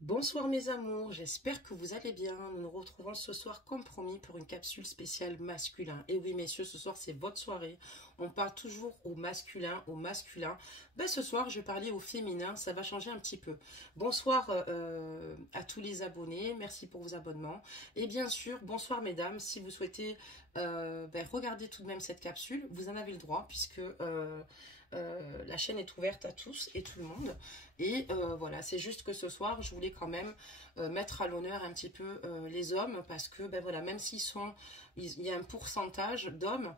Bonsoir mes amours, j'espère que vous allez bien. Nous nous retrouvons ce soir comme promis pour une capsule spéciale masculin. Et oui messieurs, ce soir c'est votre soirée. On parle toujours au masculin, au masculin. Ben, ce soir je vais parler au féminin, ça va changer un petit peu. Bonsoir à tous les abonnés, merci pour vos abonnements. Et bien sûr, bonsoir mesdames, si vous souhaitez regarder tout de même cette capsule, vous en avez le droit puisque... la chaîne est ouverte à tous et tout le monde. Et voilà, c'est juste que ce soir, je voulais quand même mettre à l'honneur un petit peu les hommes parce que, ben voilà, même il y a un pourcentage d'hommes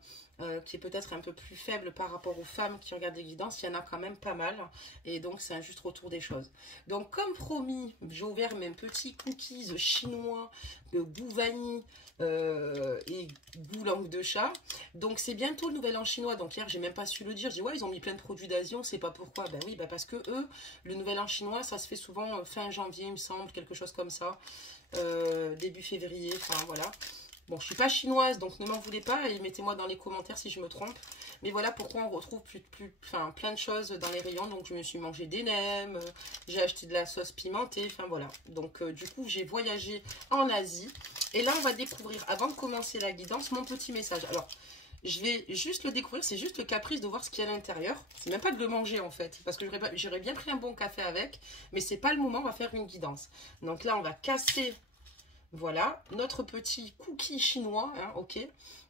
qui est peut-être un peu plus faible par rapport aux femmes qui regardent des guidances, il y en a quand même pas mal. Et donc, c'est un juste retour des choses. Donc, comme promis, j'ai ouvert mes petits cookies chinois de goût vanille et goût langue de chat. Donc, c'est bientôt le nouvel an chinois. Donc, hier, j'ai même pas su le dire. Je dis, ouais, ils ont mis plein de produits d'Asie, on sait pas pourquoi. Ben oui, ben parce que eux, le nouvel an chinois, ça se fait souvent fin janvier, il me semble, quelque chose comme ça. Début février, enfin voilà. Bon, je suis pas chinoise, donc ne m'en voulez pas et mettez-moi dans les commentaires si je me trompe. Mais voilà pourquoi on retrouve plein de choses dans les rayons. Donc je me suis mangé des nems, j'ai acheté de la sauce pimentée, enfin voilà. Donc du coup, j'ai voyagé en Asie. Et là, on va découvrir, avant de commencer la guidance, mon petit message. Alors, je vais juste le découvrir, c'est juste le caprice de voir ce qu'il y a à l'intérieur. C'est même pas de le manger en fait, parce que j'aurais bien pris un bon café avec, mais c'est pas le moment, on va faire une guidance. Donc là, on va casser, voilà, notre petit cookie chinois, hein, ok.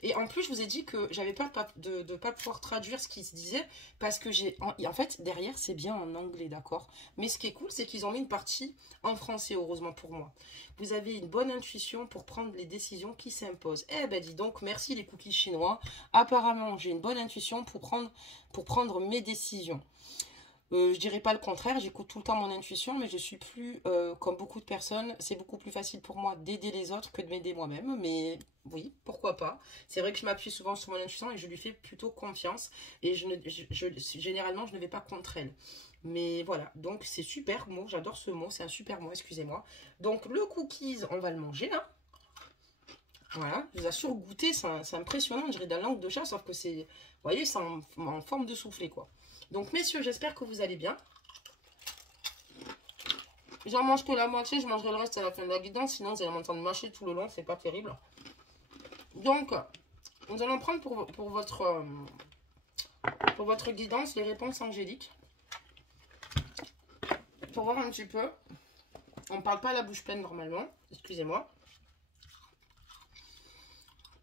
Et en plus, je vous ai dit que j'avais peur de ne pas pouvoir traduire ce qui se disait, parce que en fait, derrière, c'est bien en anglais, d'accord. Mais ce qui est cool, c'est qu'ils ont mis une partie en français, heureusement pour moi. Vous avez une bonne intuition pour prendre les décisions qui s'imposent. Eh ben, dis donc, merci les cookies chinois. Apparemment, j'ai une bonne intuition pour prendre mes décisions. Je dirais pas le contraire, j'écoute tout le temps mon intuition, mais je suis plus, comme beaucoup de personnes, c'est beaucoup plus facile pour moi d'aider les autres que de m'aider moi-même, mais oui, pourquoi pas. C'est vrai que je m'appuie souvent sur mon intuition et je lui fais plutôt confiance, et généralement, je ne vais pas contre elle. Mais voilà, donc c'est super mot, j'adore ce mot, c'est un super mot, excusez-moi. Donc le cookies, on va le manger là. Voilà, je vous assure, goûter, c'est impressionnant, je dirais de la langue de chat, sauf que c'est, vous voyez, c'est en forme de soufflé, quoi. Donc, messieurs, j'espère que vous allez bien. J'en mange que la moitié, je mangerai le reste à la fin de la guidance, sinon vous allez m'entendre mâcher tout le long, c'est pas terrible. Donc, nous allons prendre pour votre guidance les réponses angéliques. Pour voir un petit peu, on ne parle pas à la bouche pleine normalement, excusez-moi.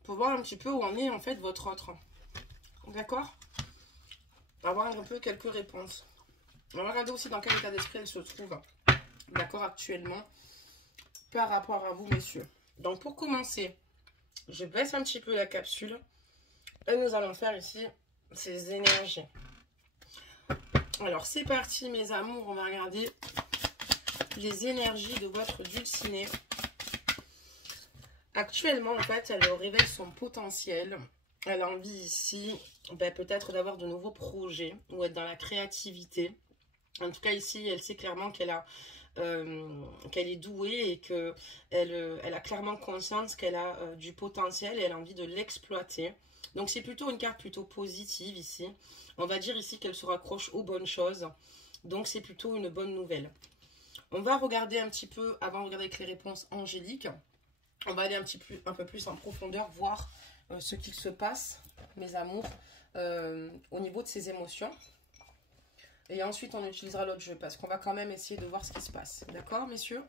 Pour voir un petit peu où en est en fait votre autre. D'accord? Avoir un peu quelques réponses. On va regarder aussi dans quel état d'esprit elle se trouve, d'accord, actuellement, par rapport à vous, messieurs. Donc, pour commencer, je baisse un petit peu la capsule et nous allons faire ici ces énergies. Alors, c'est parti, mes amours. On va regarder les énergies de votre dulcinée. Actuellement, en fait, elle révèle son potentiel. Elle a envie ici, peut-être d'avoir de nouveaux projets ou être dans la créativité. En tout cas, ici, elle sait clairement qu'elle est douée et qu'elle a clairement conscience qu'elle a du potentiel et elle a envie de l'exploiter. Donc, c'est plutôt une carte plutôt positive ici. On va dire ici qu'elle se raccroche aux bonnes choses. Donc, c'est plutôt une bonne nouvelle. On va regarder un petit peu, avant de regarder avec les réponses angéliques, on va aller un peu plus en profondeur, voir ce qu'il se passe, mes amours, au niveau de ses émotions. Et ensuite, on utilisera l'autre jeu parce qu'on va quand même essayer de voir ce qui se passe. D'accord, messieurs?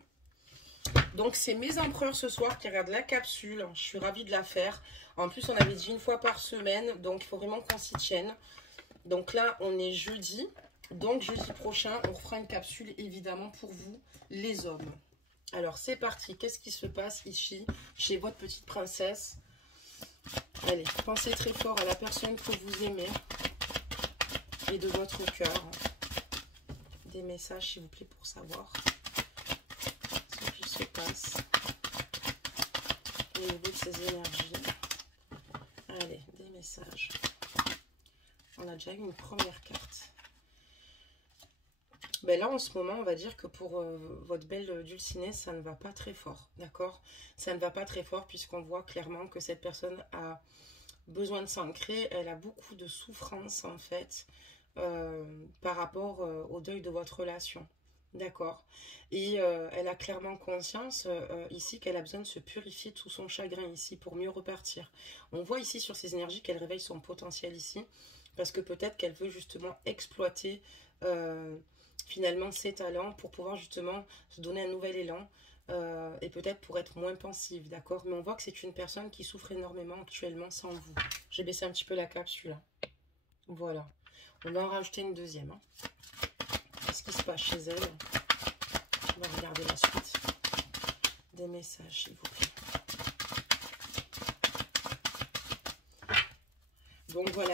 Donc, c'est mes empereurs ce soir qui regardent la capsule. Je suis ravie de la faire. En plus, on avait dit une fois par semaine. Donc, il faut vraiment qu'on s'y tienne. Donc là, on est jeudi. Donc, jeudi prochain, on refera une capsule, évidemment, pour vous, les hommes. Alors, c'est parti. Qu'est-ce qui se passe ici, chez votre petite princesse? Allez, pensez très fort à la personne que vous aimez et de votre cœur. Des messages, s'il vous plaît, pour savoir ce qui se passe au niveau de ces énergies. Allez, des messages. On a déjà eu une première carte. Ben là, en ce moment, on va dire que pour votre belle dulcinée, ça ne va pas très fort, d'accord? Ça ne va pas très fort puisqu'on voit clairement que cette personne a besoin de s'ancrer. Elle a beaucoup de souffrance, en fait, par rapport au deuil de votre relation. D'accord. Et elle a clairement conscience ici qu'elle a besoin de se purifier de tout son chagrin ici pour mieux repartir. On voit ici sur ses énergies qu'elle réveille son potentiel ici parce que peut-être qu'elle veut justement exploiter euh, finalement ses talents pour pouvoir justement se donner un nouvel élan et peut-être pour être moins pensive, d'accord? Mais on voit que c'est une personne qui souffre énormément actuellement sans vous. J'ai baissé un petit peu la capsule. Voilà. On va en rajouter une deuxième. Hein. Qu'est-ce qui se passe chez elle? On va regarder la suite des messages, s'il vous plaît. Donc voilà,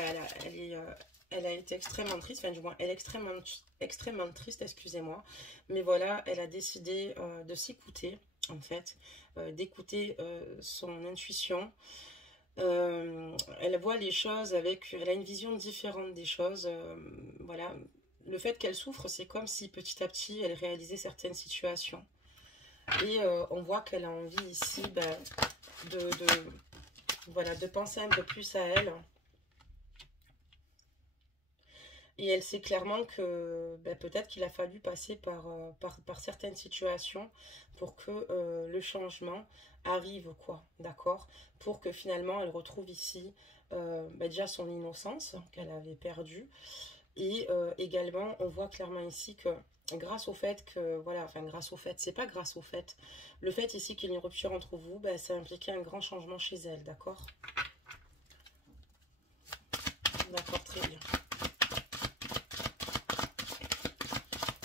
elle a été extrêmement triste, enfin du moins, elle est extrêmement triste, excusez-moi. Mais voilà, elle a décidé de s'écouter, en fait, d'écouter son intuition. Elle voit les choses elle a une vision différente des choses. Voilà, le fait qu'elle souffre, c'est comme si petit à petit, elle réalisait certaines situations. Et on voit qu'elle a envie ici voilà, de penser un peu plus à elle. Et elle sait clairement que peut-être qu'il a fallu passer par certaines situations pour que le changement arrive, quoi, d'accord? Pour que finalement elle retrouve ici déjà son innocence qu'elle avait perdue. Et également, on voit clairement ici que grâce au fait que, voilà, enfin grâce au fait, c'est pas grâce au fait, le fait ici qu'il y ait une rupture entre vous, ça impliquait un grand changement chez elle, d'accord? D'accord, très bien.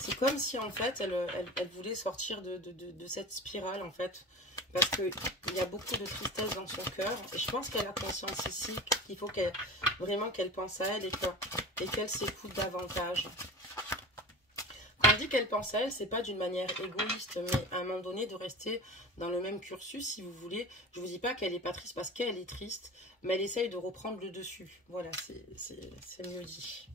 C'est comme si en fait elle voulait sortir de cette spirale en fait, parce qu'il y a beaucoup de tristesse dans son cœur et je pense qu'elle a conscience ici qu'il faut vraiment qu'elle pense à elle et qu'elle s'écoute davantage. Quand je dis qu'elle pense à elle, c'est pas d'une manière égoïste, mais à un moment donné de rester dans le même cursus si vous voulez. Je vous dis pas qu'elle est pas triste parce qu'elle est triste, mais elle essaye de reprendre le dessus. Voilà, c'est mieux dit.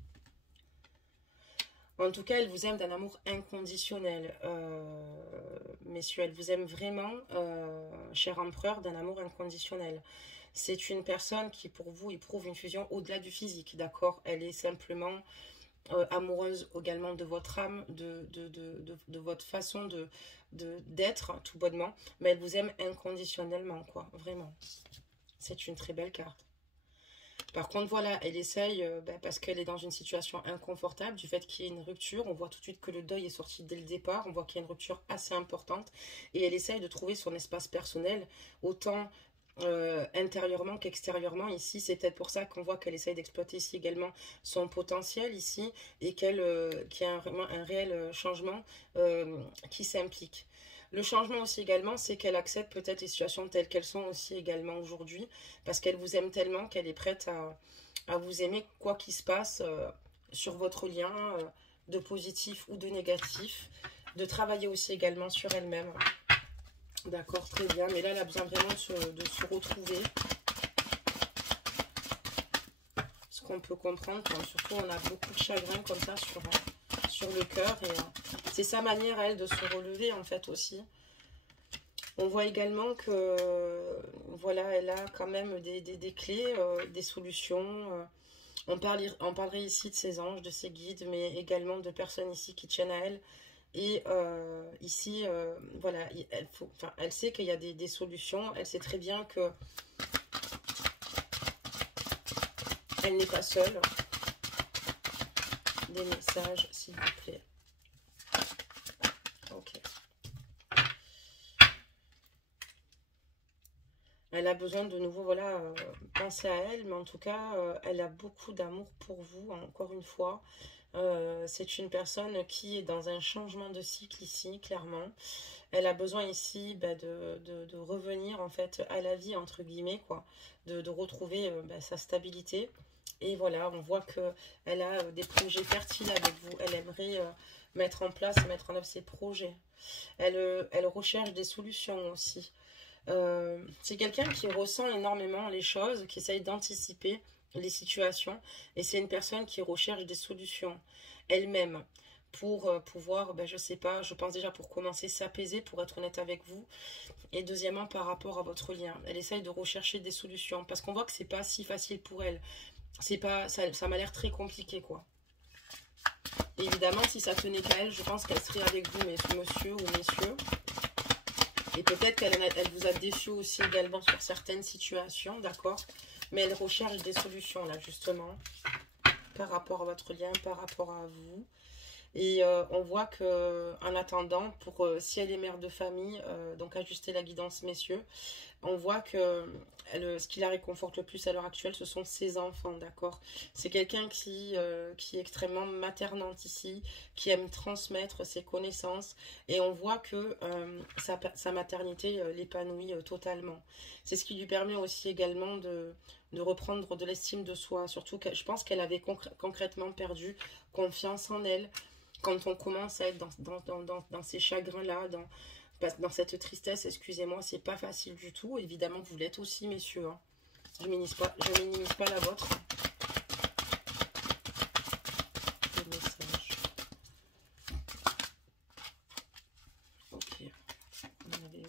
En tout cas, elle vous aime d'un amour inconditionnel, messieurs. Elle vous aime vraiment, cher empereur, d'un amour inconditionnel. C'est une personne qui, pour vous, éprouve une fusion au-delà du physique, d'accord? Elle est simplement amoureuse également de votre âme, de votre façon d'être, tout bonnement. Mais elle vous aime inconditionnellement, quoi, vraiment. C'est une très belle carte. Par contre, voilà, elle essaye, parce qu'elle est dans une situation inconfortable, du fait qu'il y ait une rupture. On voit tout de suite que le deuil est sorti dès le départ. On voit qu'il y a une rupture assez importante. Et elle essaye de trouver son espace personnel, autant intérieurement qu'extérieurement. Ici, c'est peut-être pour ça qu'on voit qu'elle essaye d'exploiter ici également son potentiel ici. Et qu'il y a vraiment un réel changement qui s'implique. Le changement aussi également, c'est qu'elle accepte peut-être les situations telles qu'elles sont aussi également aujourd'hui, parce qu'elle vous aime tellement qu'elle est prête à vous aimer quoi qu'il se passe sur votre lien, de positif ou de négatif, de travailler aussi également sur elle-même. D'accord, très bien, mais là elle a besoin vraiment de se retrouver. Ce qu'on peut comprendre, quand surtout on a beaucoup de chagrin comme ça sur le cœur, et c'est sa manière à elle de se relever en fait aussi. On voit également que voilà, elle a quand même des clés, des solutions. On parlerait ici de ses anges, de ses guides, mais également de personnes ici qui tiennent à elle. Et ici, voilà, elle sait qu'il y a des solutions. Elle sait très bien que elle n'est pas seule. Des messages, s'il vous plaît. Ok. Elle a besoin de nouveau, voilà, penser à elle, mais en tout cas, elle a beaucoup d'amour pour vous, encore une fois. C'est une personne qui est dans un changement de cycle ici, clairement. Elle a besoin ici de revenir, en fait, à la vie, entre guillemets, quoi. De retrouver sa stabilité. Et voilà, on voit qu'elle a des projets fertiles avec vous. Elle aimerait mettre en place, mettre en œuvre ses projets. Elle recherche des solutions aussi. C'est quelqu'un qui ressent énormément les choses, qui essaye d'anticiper les situations. Et c'est une personne qui recherche des solutions elle-même pour pouvoir, je sais pas, je pense déjà pour commencer s'apaiser, pour être honnête avec vous. Et deuxièmement, par rapport à votre lien. Elle essaye de rechercher des solutions. Parce qu'on voit que c'est pas si facile pour elle. C'est pas, ça m'a l'air très compliqué, quoi. Évidemment, si ça tenait qu'à elle, je pense qu'elle serait avec vous, monsieur ou messieurs. Et peut-être qu'elle vous a déçu aussi également sur certaines situations, d'accord? Mais elle recherche des solutions, là, justement, par rapport à votre lien, par rapport à vous. Et on voit que en attendant, pour si elle est mère de famille, donc ajuster la guidance, messieurs, on voit que ce qui la réconforte le plus à l'heure actuelle, ce sont ses enfants, d'accord? C'est quelqu'un qui est extrêmement maternante ici, qui aime transmettre ses connaissances, et on voit que sa maternité l'épanouit totalement. C'est ce qui lui permet aussi également de reprendre de l'estime de soi, surtout que je pense qu'elle avait concrètement perdu confiance en elle. Quand on commence à être dans ces chagrins-là, dans cette tristesse, excusez-moi, c'est pas facile du tout. Évidemment, vous l'êtes aussi, messieurs. Hein. Je minimise pas la vôtre. Le message. Ok. On avait là.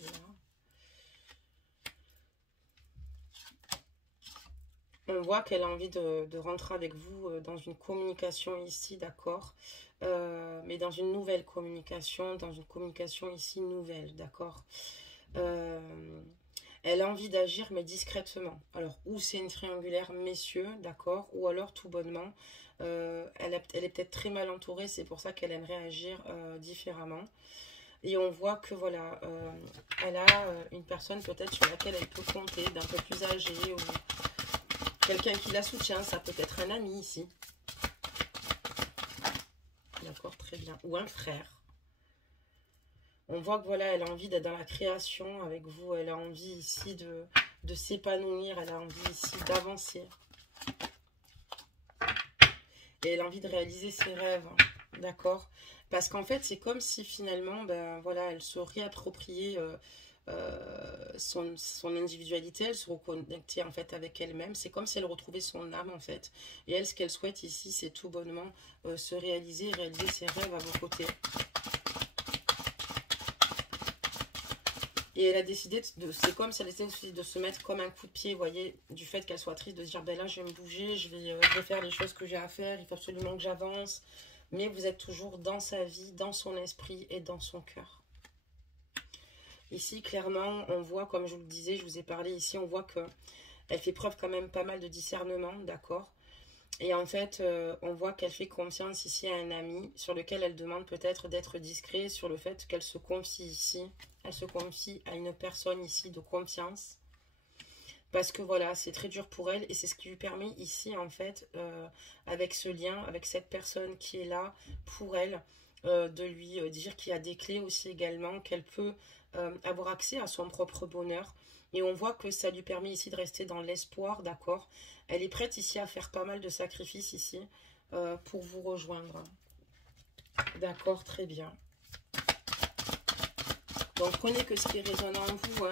On voit qu'elle a envie de rentrer avec vous dans une communication ici, d'accord, mais dans une nouvelle communication, dans une communication ici nouvelle, d'accord. Elle a envie d'agir, mais discrètement. Alors, ou c'est une triangulaire, messieurs, d'accord, ou alors tout bonnement, elle est peut-être très mal entourée, c'est pour ça qu'elle aimerait agir différemment. Et on voit que voilà, elle a une personne peut-être sur laquelle elle peut compter, d'un peu plus âgé, ou quelqu'un qui la soutient, ça peut être un ami ici. D'accord, très bien. Ou un frère. On voit que voilà, elle a envie d'être dans la création avec vous. Elle a envie ici de s'épanouir. Elle a envie ici d'avancer. Et elle a envie de réaliser ses rêves. D'accord? Parce qu'en fait, c'est comme si finalement, ben voilà, elle se réappropriait son individualité, elle se reconnectait en fait avec elle-même. C'est comme si elle retrouvait son âme en fait. Et elle, ce qu'elle souhaite ici, c'est tout bonnement se réaliser ses rêves à vos côtés. Et elle a décidé, c'est comme si elle essayait aussi de se mettre comme un coup de pied, vous voyez, du fait qu'elle soit triste, de se dire, ben là, je vais me bouger, je vais faire les choses que j'ai à faire, il faut absolument que j'avance. Mais vous êtes toujours dans sa vie, dans son esprit et dans son cœur. Ici, clairement, on voit, comme je vous le disais, je vous ai parlé ici, on voit qu'elle fait preuve quand même pas mal de discernement, d'accord? Et en fait, on voit qu'elle fait confiance ici à un ami sur lequel elle demande peut-être d'être discret sur le fait qu'elle se confie ici. Elle se confie à une personne ici de confiance. Parce que voilà, c'est très dur pour elle et c'est ce qui lui permet ici, en fait, avec ce lien, avec cette personne qui est là pour elle, de lui dire qu'il y a des clés aussi également, qu'elle peut avoir accès à son propre bonheur. Et on voit que ça lui permet ici de rester dans l'espoir, d'accord? Elle est prête ici à faire pas mal de sacrifices ici pour vous rejoindre. D'accord, très bien. Donc prenez que ce qui est résonnant en vous. Hein,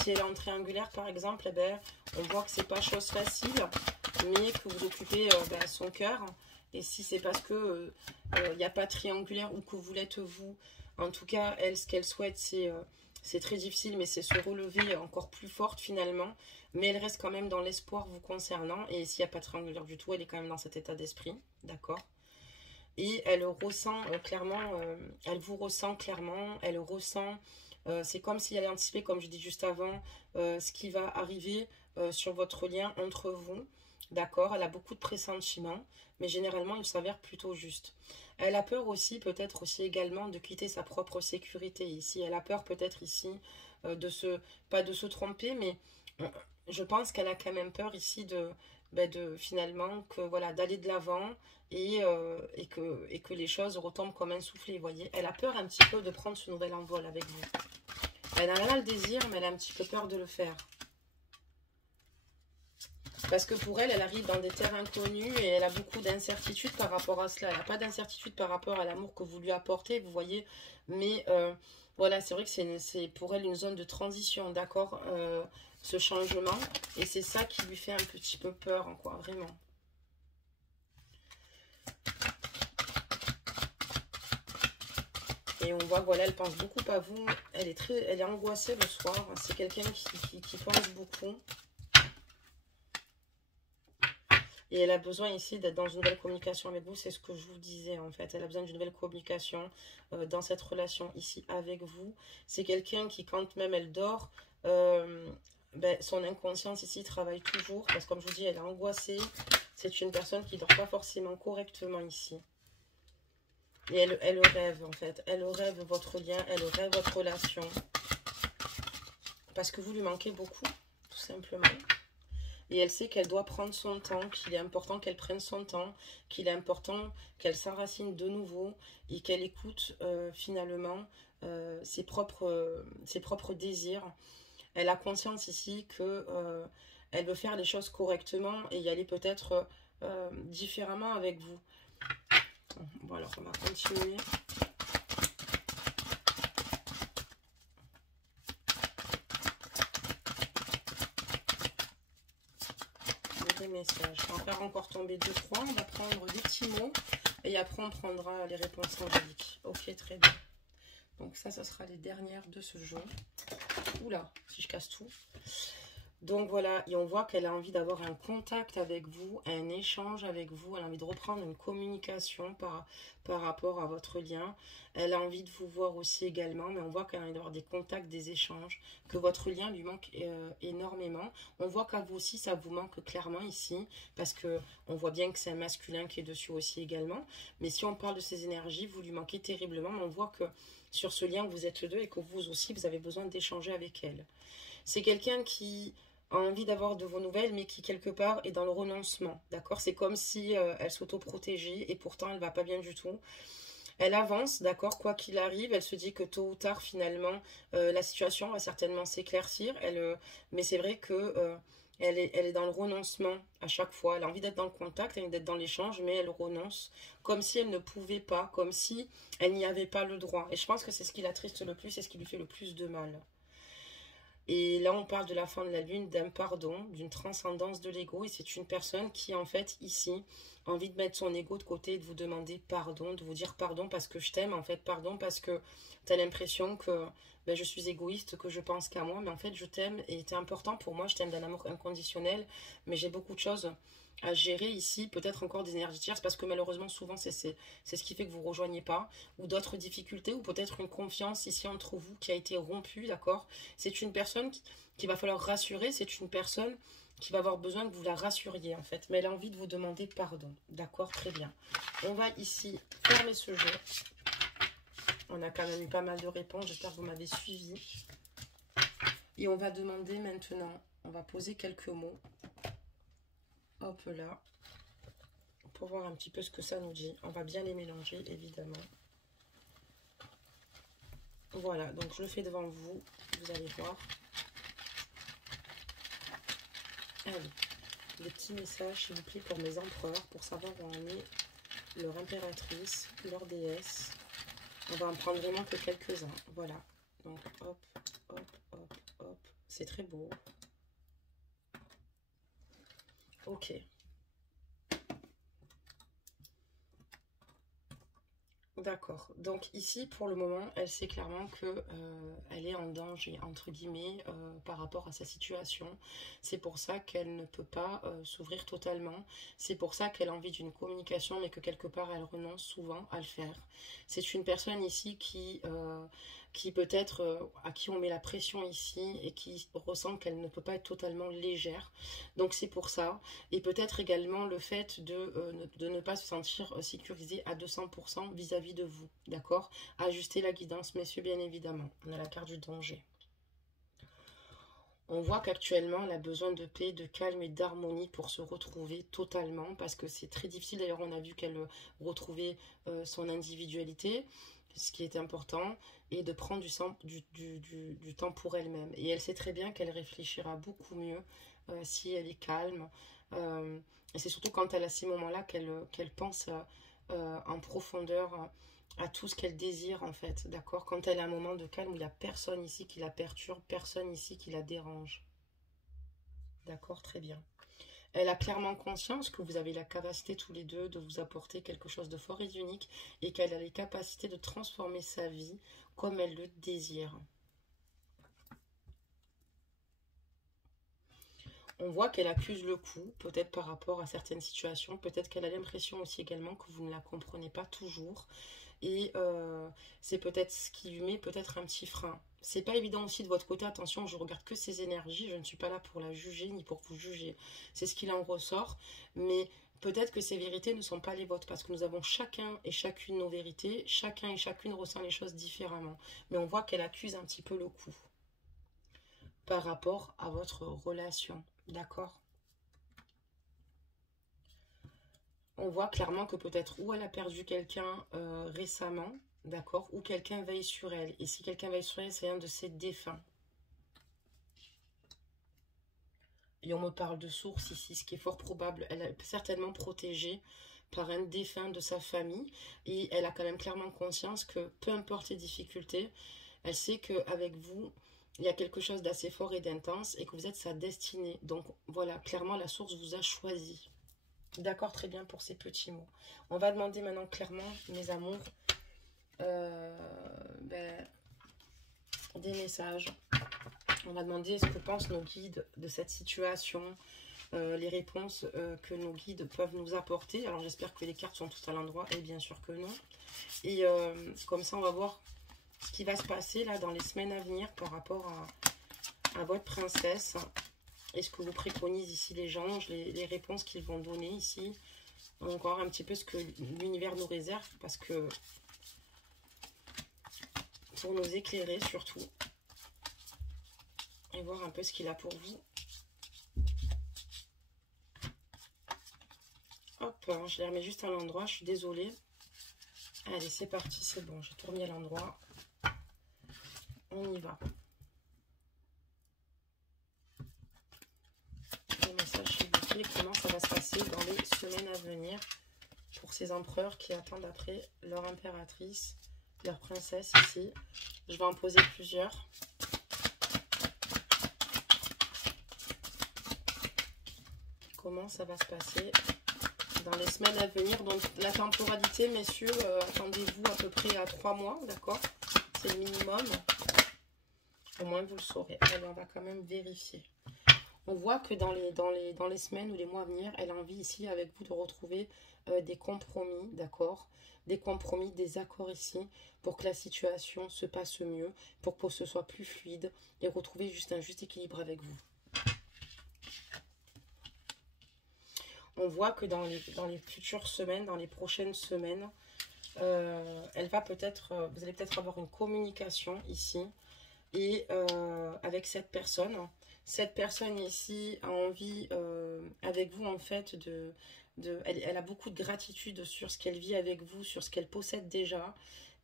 si elle est en triangulaire par exemple, eh ben, on voit que c'est pas chose facile, mais que vous occupez son cœur. Et si c'est parce que il n'y a pas triangulaire ou que vous l'êtes vous, en tout cas, elle, ce qu'elle souhaite, c'est très difficile, mais c'est se relever encore plus forte finalement. Mais elle reste quand même dans l'espoir vous concernant. Et s'il n'y a pas triangulaire du tout, elle est quand même dans cet état d'esprit. D'accord? Et elle ressent clairement, elle vous ressent clairement, elle ressent, c'est comme si elle anticipait, comme je dis juste avant, ce qui va arriver sur votre lien entre vous. D'accord? Elle a beaucoup de pressentiments, mais généralement, il s'avère plutôt juste. Elle a peur aussi, peut-être aussi également, de quitter sa propre sécurité ici. Elle a peur peut-être ici pas de se tromper, mais je pense qu'elle a quand même peur ici de finalement, que voilà, d'aller de l'avant et que les choses retombent comme un soufflet, vous voyez. Elle a peur un petit peu de prendre ce nouvel envol avec vous. Elle en a le désir, mais elle a un petit peu peur de le faire. Parce que pour elle, elle arrive dans des terres inconnues et elle a beaucoup d'incertitudes par rapport à cela. Elle n'a pas d'incertitude par rapport à l'amour que vous lui apportez, vous voyez. Mais voilà, c'est vrai que c'est pour elle une zone de transition, d'accord, ce changement. Et c'est ça qui lui fait un petit peu peur, quoi, vraiment. Et on voit, voilà, elle pense beaucoup à vous. Elle est angoissée le soir. C'est quelqu'un qui pense beaucoup. Et elle a besoin ici d'être dans une nouvelle communication avec vous. C'est ce que je vous disais en fait. Elle a besoin d'une nouvelle communication dans cette relation ici avec vous. C'est quelqu'un qui, quand même elle dort, ben, son inconscience ici travaille toujours. Parce que comme je vous dis, elle est angoissée. C'est une personne qui ne dort pas forcément correctement ici. Et elle rêve en fait. Elle rêve votre lien, elle rêve votre relation. Parce que vous lui manquez beaucoup, tout simplement. Et elle sait qu'elle doit prendre son temps, qu'il est important qu'elle prenne son temps, qu'il est important qu'elle s'enracine de nouveau et qu'elle écoute finalement ses propres désirs. Elle a conscience ici que elle veut faire les choses correctement et y aller peut-être différemment avec vous. Bon, alors on va continuer. Des messages. On va faire encore tomber 2-3. On va prendre des petits mots et après on prendra les réponses angéliques. Ok, très bien. Donc ça sera les dernières de ce jeu. Oula, si je casse tout. Donc voilà, et on voit qu'elle a envie d'avoir un contact avec vous, un échange avec vous. Elle a envie de reprendre une communication par rapport à votre lien. Elle a envie de vous voir aussi également, mais on voit qu'elle a envie d'avoir des contacts, des échanges, que votre lien lui manque énormément. On voit qu'à vous aussi, ça vous manque clairement ici, parce que on voit bien que c'est un masculin qui est dessus aussi également. Mais si on parle de ces énergies, vous lui manquez terriblement. Mais on voit que sur ce lien, vous êtes deux et que vous aussi, vous avez besoin d'échanger avec elle. C'est quelqu'un qui a envie d'avoir de vos nouvelles, mais qui quelque part est dans le renoncement, d'accord? C'est comme si elle s'auto-protégeait et pourtant elle va pas bien du tout. Elle avance, d'accord, quoi qu'il arrive, elle se dit que tôt ou tard, finalement, la situation va certainement s'éclaircir. Mais c'est vrai que elle est dans le renoncement à chaque fois. Elle a envie d'être dans le contact, elle a envie d'être dans l'échange, mais elle renonce, comme si elle ne pouvait pas, comme si elle n'y avait pas le droit. Et je pense que c'est ce qui l'attriste le plus, c'est ce qui lui fait le plus de mal. Et là, on parle de la fin de la lune, d'un pardon, d'une transcendance de l'ego. Et c'est une personne qui, en fait, ici, a envie de mettre son ego de côté et de vous demander pardon, de vous dire pardon parce que je t'aime, en fait, pardon parce que tu as l'impression que ben, je suis égoïste, que je pense qu'à moi. Mais en fait, je t'aime et tu es important pour moi. Je t'aime d'un amour inconditionnel. Mais j'ai beaucoup de choses à gérer ici, peut-être encore des énergies tierces, parce que malheureusement, souvent, c'est ce qui fait que vous ne rejoignez pas, ou d'autres difficultés, ou peut-être une confiance ici entre vous qui a été rompue, d'accord? C'est une personne qui va falloir rassurer, c'est une personne qui va avoir besoin que vous la rassuriez, en fait, mais elle a envie de vous demander pardon, d'accord? Très bien. On va ici fermer ce jeu. On a quand même eu pas mal de réponses, j'espère que vous m'avez suivi. Et on va demander maintenant, on va poser quelques mots. Hop là, pour voir un petit peu ce que ça nous dit. On va bien les mélanger, évidemment. Voilà, donc je le fais devant vous, vous allez voir. Allez, des petits messages, s'il vous plaît, pour mes empereurs, pour savoir où en est leur impératrice, leur déesse. On va en prendre vraiment que quelques-uns, voilà. Donc, hop, hop, hop, hop. C'est très beau. Ok. D'accord. Donc ici, pour le moment, elle sait clairement que elle est en danger, entre guillemets, par rapport à sa situation. C'est pour ça qu'elle ne peut pas s'ouvrir totalement. C'est pour ça qu'elle a envie d'une communication, mais que quelque part, elle renonce souvent à le faire. C'est une personne ici qui peut-être, à qui on met la pression ici et qui ressent qu'elle ne peut pas être totalement légère. Donc c'est pour ça. Et peut-être également le fait de ne pas se sentir sécurisé à 200% vis-à-vis de vous. D'accord? Ajuster la guidance, messieurs, bien évidemment. On a la carte du danger. On voit qu'actuellement, elle a besoin de paix, de calme et d'harmonie pour se retrouver totalement. Parce que c'est très difficile. D'ailleurs, on a vu qu'elle retrouvait son individualité, ce qui est important, et de prendre du temps pour elle-même. Et elle sait très bien qu'elle réfléchira beaucoup mieux si elle est calme. Et c'est surtout quand elle a ces moments-là qu'elle pense en profondeur à tout ce qu'elle désire, en fait. D'accord? Quand elle a un moment de calme où il n'y a personne ici qui la perturbe, personne ici qui la dérange. D'accord? Très bien. Elle a clairement conscience que vous avez la capacité tous les deux de vous apporter quelque chose de fort et d'unique et qu'elle a les capacités de transformer sa vie comme elle le désire. On voit qu'elle accuse le coup, peut-être par rapport à certaines situations. Peut-être qu'elle a l'impression aussi également que vous ne la comprenez pas toujours. Et c'est peut-être ce qui lui met peut-être un petit frein. C'est pas évident aussi de votre côté, attention, je regarde que ses énergies, je ne suis pas là pour la juger ni pour vous juger. C'est ce qu'il en ressort, mais peut-être que ces vérités ne sont pas les vôtres, parce que nous avons chacun et chacune nos vérités, chacun et chacune ressent les choses différemment. Mais on voit qu'elle accuse un petit peu le coup par rapport à votre relation, d'accord? On voit clairement que peut-être ou elle a perdu quelqu'un récemment, d'accord, ou quelqu'un veille sur elle. Et si quelqu'un veille sur elle, c'est un de ses défunts. Et on me parle de source ici, ce qui est fort probable. Elle est certainement protégée par un défunt de sa famille. Et elle a quand même clairement conscience que peu importe les difficultés, elle sait qu'avec vous, il y a quelque chose d'assez fort et d'intense et que vous êtes sa destinée. Donc voilà, clairement la source vous a choisi. D'accord, très bien pour ces petits mots. On va demander maintenant clairement, mes amours, des messages. On va demander ce que pensent nos guides de cette situation, les réponses que nos guides peuvent nous apporter. Alors j'espère que les cartes sont toutes à l'endroit, et bien sûr que non. Et comme ça, on va voir ce qui va se passer là dans les semaines à venir par rapport à votre princesse. Et ce que vous préconisent ici les anges, les réponses qu'ils vont donner ici. Encore un petit peu ce que l'univers nous réserve, parce que pour nous éclairer surtout. Et voir un peu ce qu'il a pour vous. Hop, je les remets juste à l'endroit, je suis désolée. Allez, c'est parti, c'est bon, j'ai tout remis à l'endroit. On y va. Les messages s'il vous plaît, comment ça va se passer dans les semaines à venir pour ces empereurs qui attendent après leur impératrice, leur princesse ici. Je vais en poser plusieurs. Comment ça va se passer dans les semaines à venir. Donc la temporalité, messieurs, attendez-vous à peu près à 3 mois, d'accord? C'est le minimum. Au moins vous le saurez. Allez, on va quand même vérifier. On voit que dans les semaines ou les mois à venir, elle a envie ici avec vous de retrouver des compromis, d'accord? Des compromis, des accords ici pour que la situation se passe mieux, pour que ce soit plus fluide et retrouver juste un juste équilibre avec vous. On voit que dans les futures semaines, dans les prochaines semaines, elle va peut-être, vous allez peut-être avoir une communication ici et avec cette personne. Cette personne ici a envie, avec vous en fait, elle a beaucoup de gratitude sur ce qu'elle vit avec vous, sur ce qu'elle possède déjà.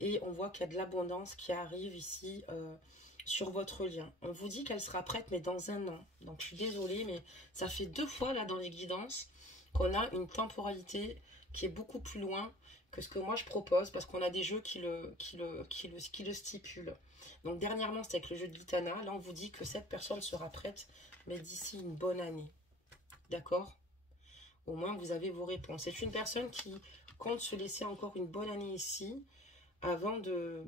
Et on voit qu'il y a de l'abondance qui arrive ici sur votre lien. On vous dit qu'elle sera prête, mais dans 1 an. Donc je suis désolée, mais ça fait 2 fois là dans les guidances qu'on a une temporalité qui est beaucoup plus loin que ce que moi je propose, parce qu'on a des jeux qui le stipulent. Donc dernièrement, c'était avec le jeu de Gitana. Là, on vous dit que cette personne sera prête, mais d'ici une bonne année. D'accord? Au moins, vous avez vos réponses. C'est une personne qui compte se laisser encore une bonne année ici, avant de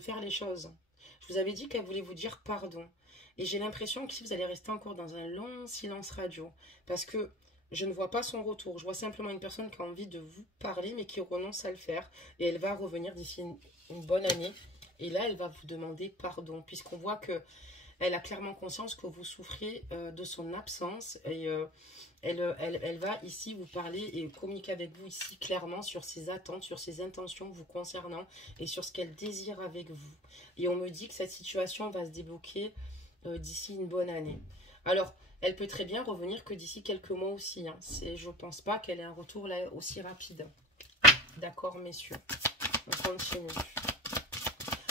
faire les choses. Je vous avais dit qu'elle voulait vous dire pardon. Et j'ai l'impression que si vous allez rester encore dans un long silence radio, parce que je ne vois pas son retour. Je vois simplement une personne qui a envie de vous parler, mais qui renonce à le faire. Et elle va revenir d'ici une bonne année. Et là, elle va vous demander pardon, puisqu'on voit que elle a clairement conscience que vous souffrez de son absence. Et elle va ici vous parler et communiquer avec vous ici clairement sur ses attentes, sur ses intentions vous concernant et sur ce qu'elle désire avec vous. Et on me dit que cette situation va se débloquer d'ici une bonne année. Alors, elle peut très bien revenir que d'ici quelques mois aussi. Hein. Je ne pense pas qu'elle ait un retour là aussi rapide. D'accord, messieurs. On continue.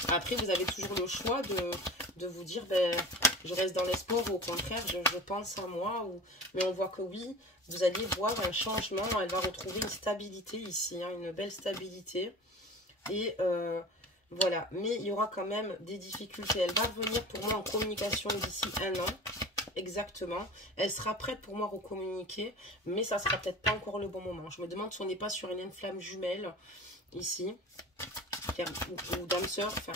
Après, vous avez toujours le choix de vous dire, ben, je reste dans l'espoir ou au contraire, je pense à moi. Mais on voit que oui, vous allez voir un changement. Elle va retrouver une stabilité ici, hein, une belle stabilité. Et voilà. Mais il y aura quand même des difficultés. Elle va venir pour moi en communication d'ici 1 an. Exactement. Elle sera prête pour moi à recommuniquer, mais ça sera peut-être pas encore le bon moment. Je me demande si on n'est pas sur une flamme jumelle ici, ou d'âme sœur. Enfin,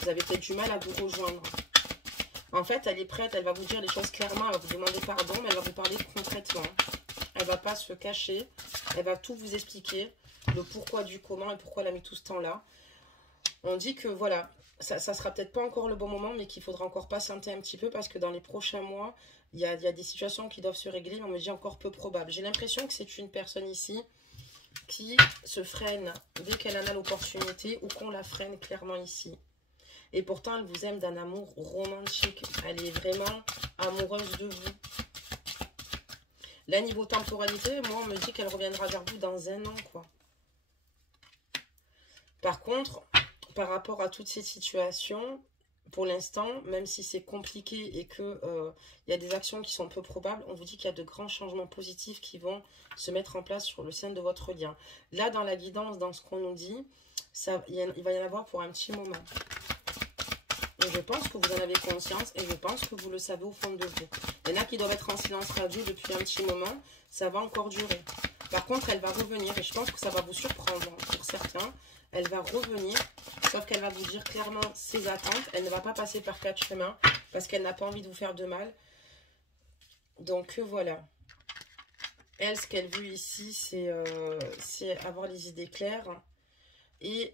vous avez peut-être du mal à vous rejoindre. En fait, elle est prête, elle va vous dire les choses clairement, elle va vous demander pardon, mais elle va vous parler concrètement. Elle ne va pas se cacher, elle va tout vous expliquer, le pourquoi du comment et pourquoi elle a mis tout ce temps-là. On dit que voilà, ça sera peut-être pas encore le bon moment, mais qu'il faudra encore patienter un petit peu parce que dans les prochains mois, il y a des situations qui doivent se régler, mais on me dit encore peu probable. J'ai l'impression que c'est une personne ici qui se freine dès qu'elle en a l'opportunité ou qu'on la freine clairement ici. Et pourtant, elle vous aime d'un amour romantique. Elle est vraiment amoureuse de vous. Là, niveau temporalité, moi, on me dit qu'elle reviendra vers vous dans 1 an, quoi. Par contre, par rapport à toutes ces situations, pour l'instant, même si c'est compliqué et qu'il y a des actions qui sont peu probables, on vous dit qu'il y a de grands changements positifs qui vont se mettre en place sur le sein de votre lien. Là, dans la guidance, dans ce qu'on nous dit, il va y en avoir pour un petit moment. Et je pense que vous en avez conscience et je pense que vous le savez au fond de vous. Il y en a qui doivent être en silence radio depuis un petit moment, ça va encore durer. Par contre, elle va revenir et je pense que ça va vous surprendre pour certains. Elle va revenir, sauf qu'elle va vous dire clairement ses attentes. Elle ne va pas passer par 4 chemins parce qu'elle n'a pas envie de vous faire de mal. Donc voilà. Elle, ce qu'elle veut ici, c'est avoir les idées claires. Et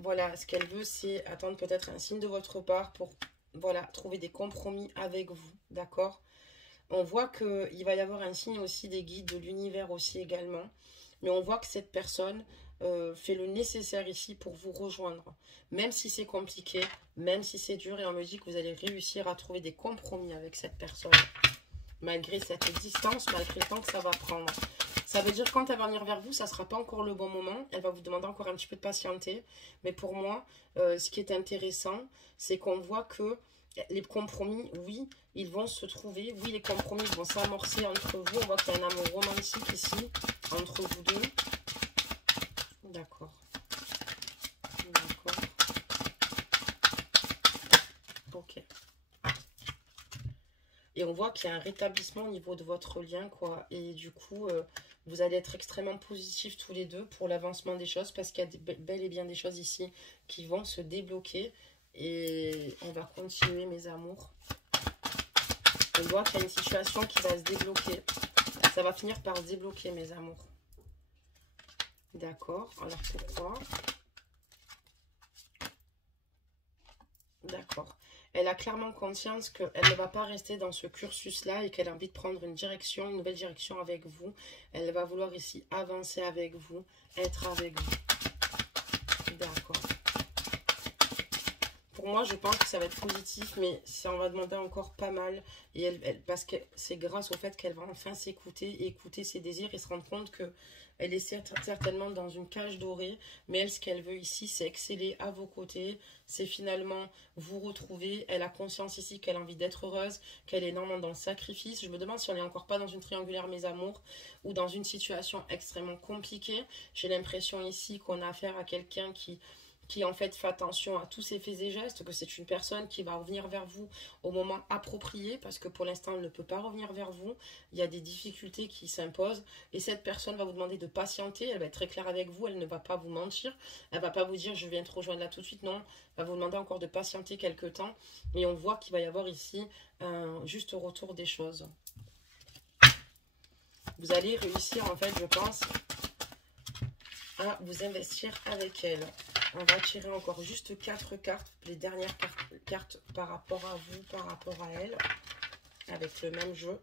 voilà, ce qu'elle veut, c'est attendre peut-être un signe de votre part pour voilà, trouver des compromis avec vous. D'accord? On voit qu'il va y avoir un signe aussi des guides de l'univers aussi également. Mais on voit que cette personne fait le nécessaire ici pour vous rejoindre. Même si c'est compliqué, même si c'est dur. Et on me dit que vous allez réussir à trouver des compromis avec cette personne. Malgré cette distance, malgré le temps que ça va prendre. Ça veut dire que quand elle va venir vers vous, ça ne sera pas encore le bon moment. Elle va vous demander encore un petit peu de patienter. Mais pour moi, ce qui est intéressant, c'est qu'on voit que les compromis, oui, ils vont se trouver. Oui, les compromis vont s'amorcer entre vous. On voit qu'il y a un amour romantique ici, entre vous deux. D'accord. D'accord. Ok. Et on voit qu'il y a un rétablissement au niveau de votre lien, quoi. Et du coup, vous allez être extrêmement positifs tous les deux pour l'avancement des choses. Parce qu'il y a bel et bien des choses ici qui vont se débloquer. Et on va continuer, mes amours. On voit qu'il y a une situation qui va se débloquer. Ça va finir par se débloquer, mes amours. D'accord. Alors, pourquoi? D'accord. Elle a clairement conscience qu'elle ne va pas rester dans ce cursus-là et qu'elle a envie de prendre une direction, une nouvelle direction avec vous. Elle va vouloir ici avancer avec vous, être avec vous. D'accord. Pour moi, je pense que ça va être positif, mais ça en va demander encore pas mal. Et parce que c'est grâce au fait qu'elle va enfin s'écouter et écouter ses désirs et se rendre compte que elle est certainement dans une cage dorée, mais elle, ce qu'elle veut ici, c'est exceller à vos côtés, c'est finalement vous retrouver. Elle a conscience ici qu'elle a envie d'être heureuse, qu'elle est énormément dans le sacrifice. Je me demande si on n'est encore pas dans une triangulaire, mes amours, ou dans une situation extrêmement compliquée. J'ai l'impression ici qu'on a affaire à quelqu'un qui en fait fait attention à tous ses faits et gestes, que c'est une personne qui va revenir vers vous au moment approprié, parce que pour l'instant, elle ne peut pas revenir vers vous. Il y a des difficultés qui s'imposent, et cette personne va vous demander de patienter, elle va être très claire avec vous, elle ne va pas vous mentir, elle ne va pas vous dire « je viens te rejoindre là tout de suite », non, elle va vous demander encore de patienter quelques temps, et on voit qu'il va y avoir ici un juste retour des choses. Vous allez réussir, en fait, je pense, à vous investir avec elle. On va tirer encore juste 4 cartes, les dernières cartes par rapport à vous, par rapport à elle, avec le même jeu.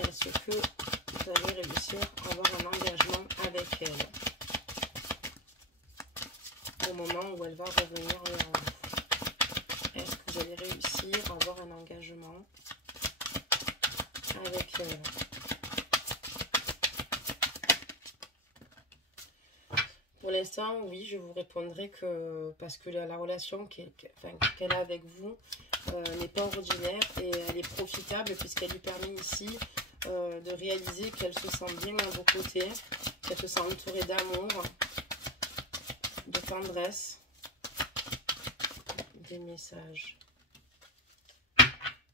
Est-ce que vous allez réussir à avoir un engagement avec elle au moment où elle va revenir vers vous? Est-ce que vous allez réussir à avoir un engagement avec elle? Pour l'instant, oui, je vous répondrai que parce que la relation qu'elle a avec vous n'est pas ordinaire et elle est profitable puisqu'elle lui permet ici de réaliser qu'elle se sent bien à vos côtés, qu'elle se sent entourée d'amour, de tendresse, des messages.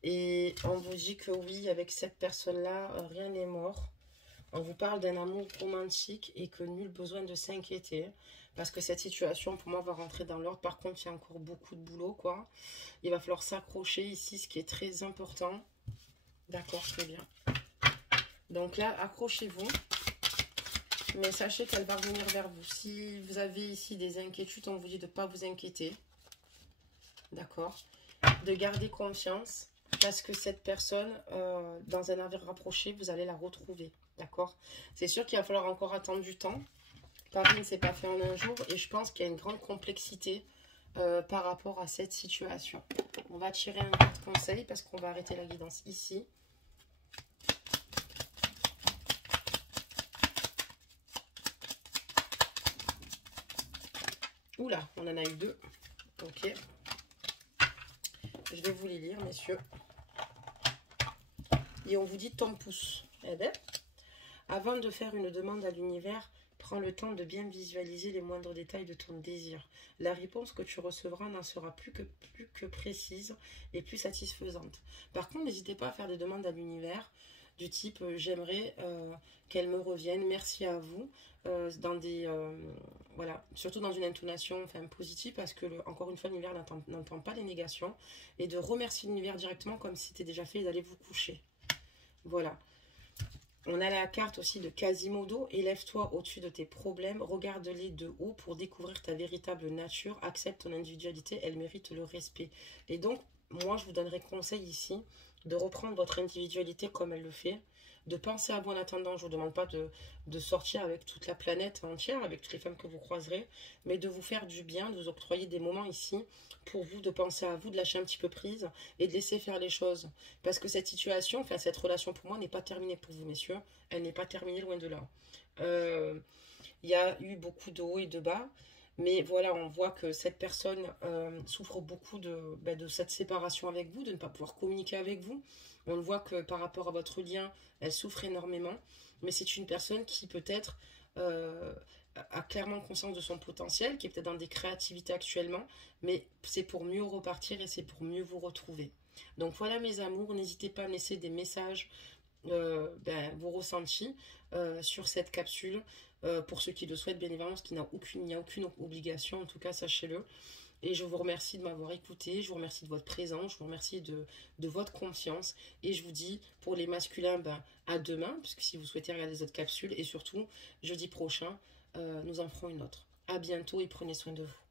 Et on vous dit que oui, avec cette personne-là, rien n'est mort. On vous parle d'un amour romantique et que nul besoin de s'inquiéter. Parce que cette situation, pour moi, va rentrer dans l'ordre. Par contre, il y a encore beaucoup de boulot, quoi. Il va falloir s'accrocher ici, ce qui est très important. D'accord, très bien. Donc là, accrochez-vous. Mais sachez qu'elle va revenir vers vous. Si vous avez ici des inquiétudes, on vous dit de ne pas vous inquiéter. D'accord. De garder confiance. Parce que cette personne, dans un avenir rapproché, vous allez la retrouver. D'accord. C'est sûr qu'il va falloir encore attendre du temps. Paris ne s'est pas fait en un jour. Et je pense qu'il y a une grande complexité par rapport à cette situation. On va tirer un carte conseil parce qu'on va arrêter la guidance ici. Oula, on en a eu deux. Ok. Je vais vous les lire, messieurs. Et on vous dit ton pouce. Eh bien, avant de faire une demande à l'univers, prends le temps de bien visualiser les moindres détails de ton désir. La réponse que tu recevras n'en sera plus que précise et plus satisfaisante. Par contre, n'hésitez pas à faire des demandes à l'univers du type j'aimerais qu'elle me revienne, merci à vous, dans des voilà, surtout dans une intonation positive parce que encore une fois l'univers n'entend pas les négations et de remercier l'univers directement comme si c'était déjà fait et d'aller vous coucher. Voilà. On a la carte aussi de Quasimodo. Élève-toi au-dessus de tes problèmes, regarde-les de haut pour découvrir ta véritable nature, accepte ton individualité, elle mérite le respect. Et donc, moi, je vous donnerais conseil ici de reprendre votre individualité comme elle le fait, de penser à vous en attendant. Je ne vous demande pas de sortir avec toute la planète entière, avec toutes les femmes que vous croiserez, mais de vous faire du bien, de vous octroyer des moments ici pour vous, de penser à vous, de lâcher un petit peu prise et de laisser faire les choses. Parce que cette situation, cette relation pour moi n'est pas terminée pour vous, messieurs. Elle n'est pas terminée, loin de là. Il y a eu beaucoup de hauts et de bas. Mais voilà, on voit que cette personne souffre beaucoup de cette séparation avec vous, de ne pas pouvoir communiquer avec vous. On le voit que par rapport à votre lien, elle souffre énormément. Mais c'est une personne qui peut-être a clairement conscience de son potentiel, qui est peut-être dans des créativités actuellement. Mais c'est pour mieux repartir et c'est pour mieux vous retrouver. Donc voilà mes amours, n'hésitez pas à me laisser des messages, vos ressentis sur cette capsule. Pour ceux qui le souhaitent, bien évidemment, parce qu'il n'y a aucune obligation, en tout cas, sachez-le. Et je vous remercie de m'avoir écouté, je vous remercie de votre présence, je vous remercie de votre confiance. Et je vous dis, pour les masculins, à demain, puisque si vous souhaitez regarder les autres capsules, et surtout, jeudi prochain, nous en ferons une autre. À bientôt et prenez soin de vous.